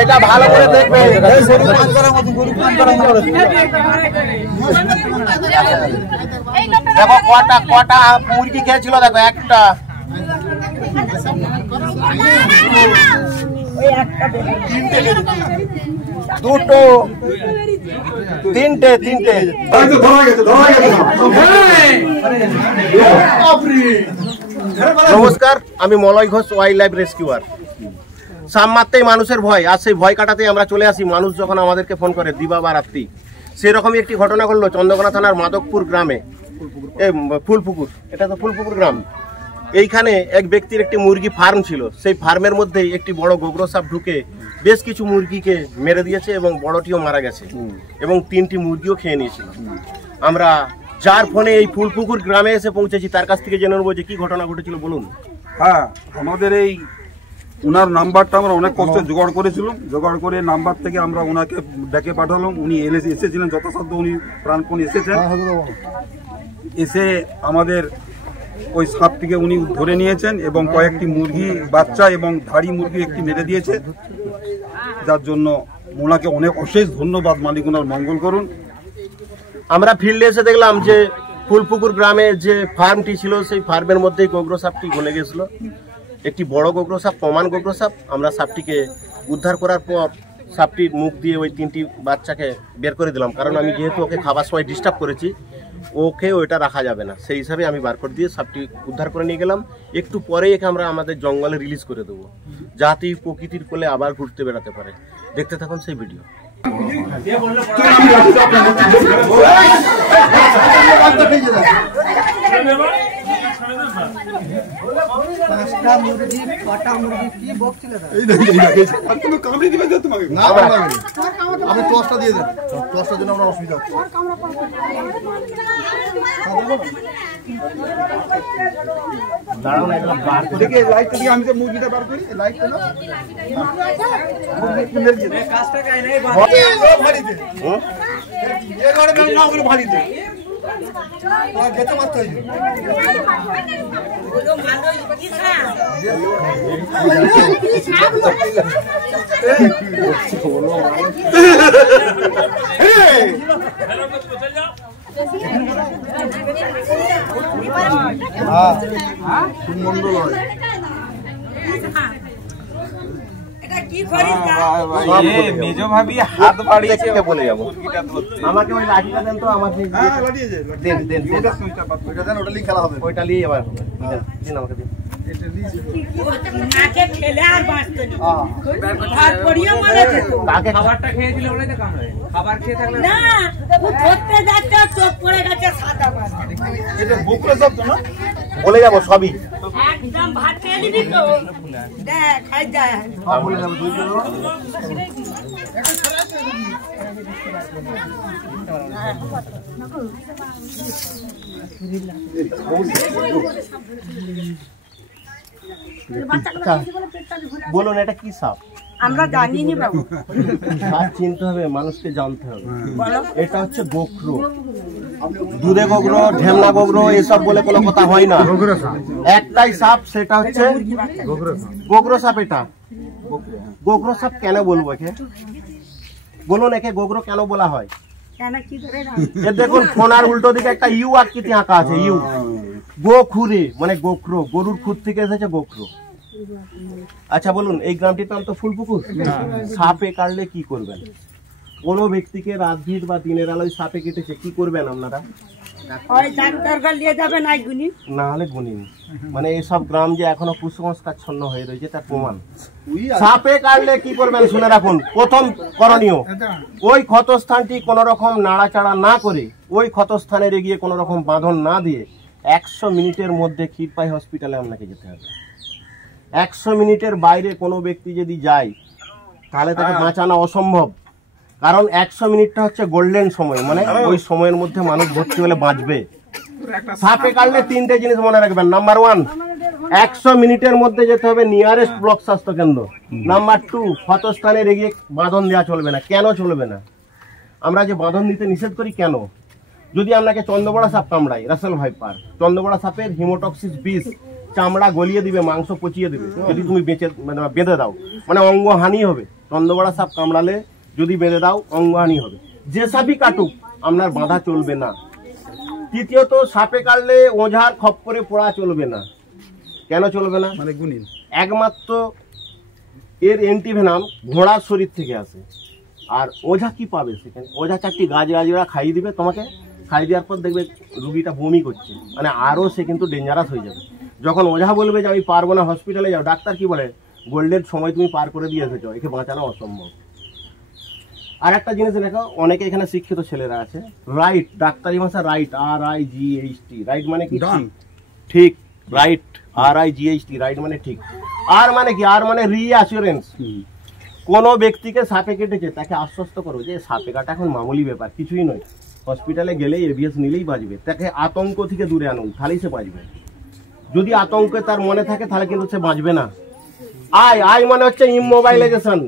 এটা ভালো করে দেখবে। দেখো কটা কটা মুরগি খেয়েছিল, দেখো একটা, দুটো, তিনটে, তিনটে। নমস্কার, আমি Malay Ghosh, wild life rescuer. সাপ মারতেই মানুষের ভয়, আর সেই ভয় কাটাতেই আমরা চলে আসি। মানুষ যখন আমাদেরকে ফোন করে দিবা বা রাত্রি, সেরকমই একটি ঘটনা ঘটলো চন্দ্রকোনা থানার মাধবপুর গ্রামে, ফুলপুকুর, এটা তো ফুলপুকুর গ্রাম। এইখানে এক ব্যক্তির একটি মুরগি ফার্ম ছিল। সেই ফার্মের মধ্যেই একটি বড় গোগ্র সাপ ঢুকে বেশ কিছু মুরগিকে মেরে দিয়েছে এবং বড়টিও মারা গেছে এবং 3টি মুরগিও খেয়ে নিয়েছিল। আমরা যার ফোনে এই ফুলপুকুর গ্রামে এসে পৌঁছেছি, তার কাছ থেকে জেনে নেবো যে কি ঘটনা ঘটেছিল। বলুন। হ্যাঁ, আমাদের এই ওনার নাম্বারটা আমরা অনেক কষ্টে জোগাড় করেছিলাম। জোগাড় করে নাম্বার থেকে আমরা ওনাকে ডেকে পাঠালাম। উনি এসেছিলেন, যথাসাধ্য উনি প্রাণপণ এসেছেন। এসে আমাদের ওই সাপটিকে উনি ধরে নিয়েছেন এবং কয়েকটি মুরগি বাচ্চা এবং ধাড়ি মুরগি একটি মেরে দিয়েছে, যার জন্য ওনাকে অনেক অশেষ ধন্যবাদ। মালিক ওনার মঙ্গল করুন। আমরা ফিল্ডে এসে দেখলাম যে ফুলপুকুর গ্রামে যে ফার্মটি ছিল, সেই ফার্মের মধ্যেই গোগ্র সাপটি গলে গেছিল। একটি বড় গোগ্র সাপ, প্রমাণ গোগ্র সাপ। আমরা সাপটিকে উদ্ধার করার পর সাপটির মুখ দিয়ে ওই 3টি বাচ্চাকে বের করে দিলাম, কারণ আমি যেহেতু ওকে খাবার সময় ডিস্টার্ব করেছি, ওকে ওইটা রাখা যাবে না, সেই হিসাবে আমি বার করে দিয়ে সাপটি উদ্ধার করে নিয়ে গেলাম। একটু পরেই একে আমরা আমাদের জঙ্গলে রিলিজ করে দেবো, যাতে প্রকৃতির কোলে আবার ঘুরতে বেড়াতে পারে। দেখতে থাকুন সেই ভিডিও। মুরগি, কটা মুরগি কি বকছিল? আপনি টসটা দিয়ে দেন, টসটার জন্য আমরা অসুবিধা হচ্ছে। আমি তো মুরগিটা বার করি, লাইটটা না যেতে মারতে হয়েছে। মেজ ভাবি হাত বাড়িয়েছে বলে যাবো, আমাকে ওই লাঠিটা দেন তো, আমাকে খেলা হবে, ওইটা নিয়ে এবার আমাকে দিন। খাবারটা খেয়ে দিলে ওরাই তো কামড়ায়, খাবার খেয়ে থাকলে না, ও ধরতে যাচ্ছে চোখ পড়ে গেছে সাদা মাছ। এটা বুকরে সব তো না বলে যাবো সবই। একদম ভাত খেয়ে নিবি তো, দেখ খাই যায়। বলে যাবো দুই জন। বলুন, এটা কি সাপ? আমরা জানি নি বাবু, সাপ চিনতে হবে, মানুষকে জানতে হবে। এটা হচ্ছে গোখরো। দুধে গোগরো, ঢেমনা গোগরো এসব বলে কোনো কথা হয় না। একটাই সাপ, সেটা হচ্ছে গোগরো সাপ। এটা গোগরো সাপ কেন বলবো একে? বলুন, একে গোগরো কেন বলা হয়? এ দেখুন, ফোনার উল্টো দিকে একটা ইউ আকৃতি আঁকা আছে, ইউ। গোখুরে মানে গোখরো, গরুর খুর থেকে এসেছে গোখরো। আচ্ছা বলুন, এই গ্রামটির নাম তো ফুলপুকুর। সাপে কাটলে কি করবেন? কোনো ব্যক্তিকে রাত ভিড় বা দিনের আলোয় সাপে কেটেছে, কি করবেন আপনারা? না হলে গুনিন। মানে এইসব গ্রাম যে এখনো কুসংস্কারচ্ছন্ন হয়ে রয়েছে, তার প্রমাণ। সাপে কাটলে কি করবেন শুনে রাখুন। প্রথম করণীয়, ওই ক্ষতস্থানটি কোন রকম নাড়াচাড়া না করে, ওই ক্ষতস্থানের এগিয়ে কোন রকম বাঁধন না দিয়ে 100 মিনিটের মধ্যে ক্ষীরপাই হসপিটালে আপনাকে যেতে হবে। 100 মিনিটের বাইরে কোনো ব্যক্তি যদি যায়, তাহলে তাকে বাঁচানো অসম্ভব। কারণ 100 মিনিটটা হচ্ছে গোল্ডেন সময়, মানে ওই সময়ের মধ্যে মানুষ ভর্তি হলে বাঁচবে। সাপে কাটলে 3টে জিনিস মনে রাখবেন। নাম্বার 1, 100 মিনিটের মধ্যে যেতে হবে নিয়ারেস্ট ব্লক স্বাস্থ্য কেন্দ্র। নাম্বার 2, ক্ষতস্থানের এগিয়ে বাঁধন দেওয়া চলবে না। কেন চলবে না? আমরা যে বাঁধন দিতে নিষেধ করি কেন? যদি আপনাকে চন্দ্রবড়া সাপ কামড়ায়, রাসেল ভাইপার, চন্দ্রবড়া সাপের হিমোটক্সিস বিষ চামড়া গলিয়ে দিবে, মাংস পচিয়ে দিবে যদি তুমি বেঁধে দাও, মানে অঙ্গহানি হবে। চন্দ্রবড়া সাপ কামড়ালে যদি বেঁধে দাও অঙ্গহানি হবে। যে সাপই কাটুক আপনার বাঁধা চলবে না। তৃতীয়ত, সাপে কাটলে ওঝার খপ্পরে পড়া চলবে না। কেন চলবে না? মানে গুণিন একমাত্র এর অ্যান্টিভেনাম ঘোড়ার শরীর থেকে আসে। আর ওঝা কি পাবে সেখানে? ওঝা 4টি গাছরা খাইয়ে দিবে তোমাকে, খাইয়ে দেওয়ার পর দেখবে রুগীটা বমি করছে, মানে আরও সে কিন্তু ডেঞ্জারাস হয়ে যাবে। যখন ওঝা বলবে যে আমি পারবো না, হসপিটালে যাও, ডাক্তার কি বলে, গোল্ডেন সময় তুমি পার করে দিয়ে এসেছো, একে বাঁচানো অসম্ভব। আর একটা জিনিস দেখো, অনেকে এখানে শিক্ষিত ছেলেরা আছে, রাইট, ডাক্তারি ভাষা রাইট, RIGHT, রাইট মানে কি? ঠিক, রাইট, RIGHT, রাইট মানে ঠিক। আর মানে কি? আর মানে রিঅ্যাসুরেন্স। কোনো ব্যক্তিকে সাপে কেটেছে তাকে আশ্বস্ত করো যে সাপে কাটা এখন মামুলি ব্যাপার, কিছুই নয়, হসপিটালে গেলেই ABS নিলেই বাঁচবে। তাকে আতঙ্ক থেকে দূরে আনুন, তাহলেই সে বাঁচবে। যদি আতঙ্কে তার মনে থাকে তাহলে কিন্তু সে বাঁচবে না। আই মানে হচ্ছে ইমোবাইলাইজেশন,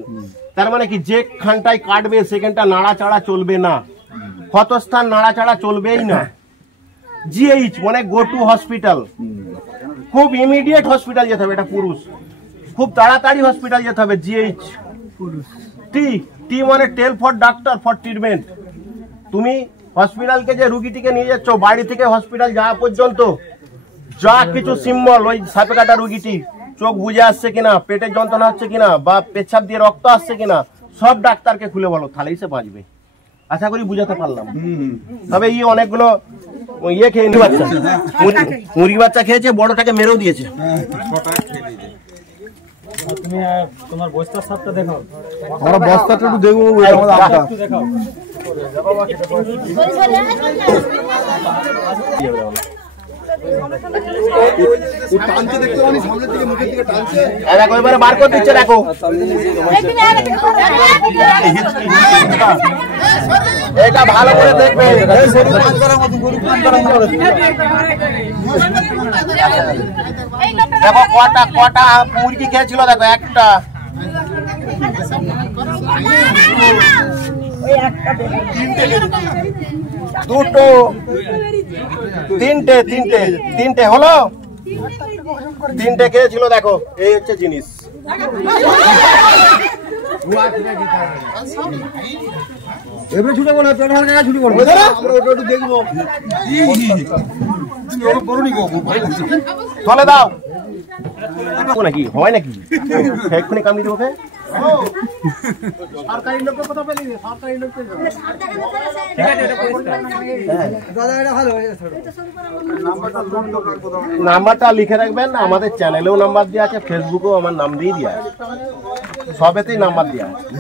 তার মানে কি যে খানটায় কাটবে সেখানটা নাড়াচাড়া চলবে না, ক্ষতস্থান নাড়াচাড়া চলবেই না। GH মানে গো টু হসপিটাল, খুব ইমিডিয়েট হসপিটাল যেতে হবে, এটা পুরুষ, খুব তাড়াতাড়ি হসপিটাল যেতে হবে। GH। টি মানে টেল ফর ডাক্তার ফর ট্রিটমেন্ট। তুমি হসপিটালকে যে রুগীটিকে নিয়ে যাচ্ছ, বাড়ি থেকে হসপিটাল যাওয়া পর্যন্ত যা কিছু সিম্বল, ওই সাপে কাটা রুগীটি চোখ বুঝে আসছে কিনা, পেটের যন্ত্রণা হচ্ছে কিনা, বা পেচ্ছাপ দিয়ে রক্ত আসছে কিনা, সব ডাক্তারকে খুলে বলো, তাহলেই সে বাঁচবে। আশা করি বুঝাতে পারলাম। তবে অনেকগুলো ইয়ে খেয়ে বাচ্চা, মুরগি বাচ্চা খেয়েছে, বড়টাকে মেরেও দিয়েছে। তুমি তোমার বস্তার সাপটা দেখাও, আমরা বস্তাটা একটু দেখবো, একটু দেখাও। টানছে দেখতে পাবি, সামনের দিকে মুখের দিকে টানছে, দেখো এবারে বার করে দিচ্ছে, দেখো এটা ভালো করে দেখবে। দেখো কটা মুরগি খেয়েছিল, দেখো একটা, দুটো, তিনটে হলো, তিনটে খেয়েছিল। দেখো এই হচ্ছে জিনিস। এবারে ছুটে বলো, পেট হালকা ছুটি করবো, আমরা ওটা একটু দেখবো। চলে দাও নাকি হয় নাকি, এক্ষুনি কামড়ি দেবো। সরকারি লোকের কথা পেলি, সরকারি লোককে নাম্বারটা লিখে রাখবেন। আমাদের চ্যানেলেও নাম্বার দেওয়া আছে, ফেসবুকেও আমার নাম দিয়ে দেওয়া আছে, সবেতেই নাম্বার দেওয়া আছে।